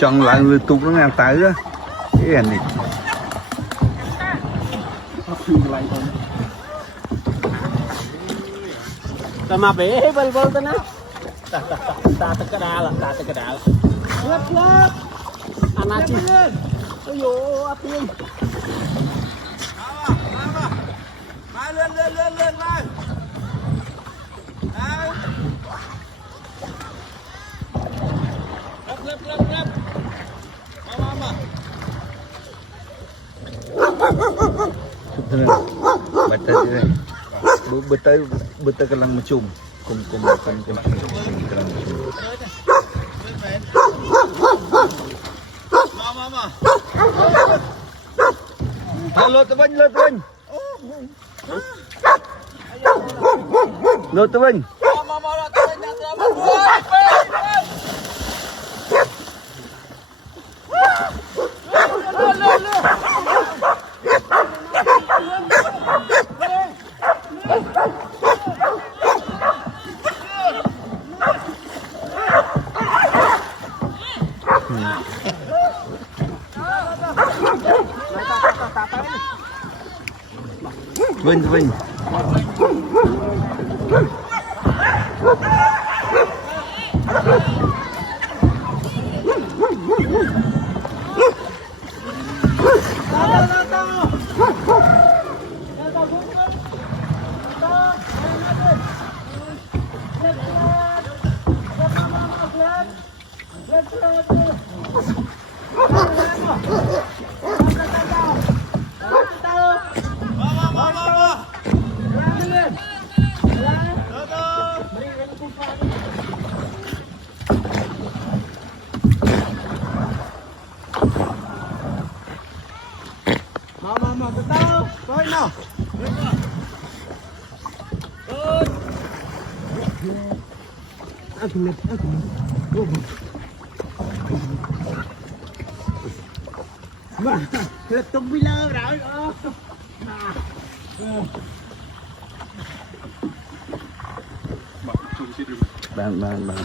chọn lại người tục nó ngang tới á cái anh này mà bể bơi bơi tên á ta cái đá là ta cái đá lớp lớp anh ăn chi ôi dồi áp tiên mai lên mai betul kelang macum kum kelang macum lột tụi mình Vinh mà tao coi nào mà tung bi lơ rồi bạn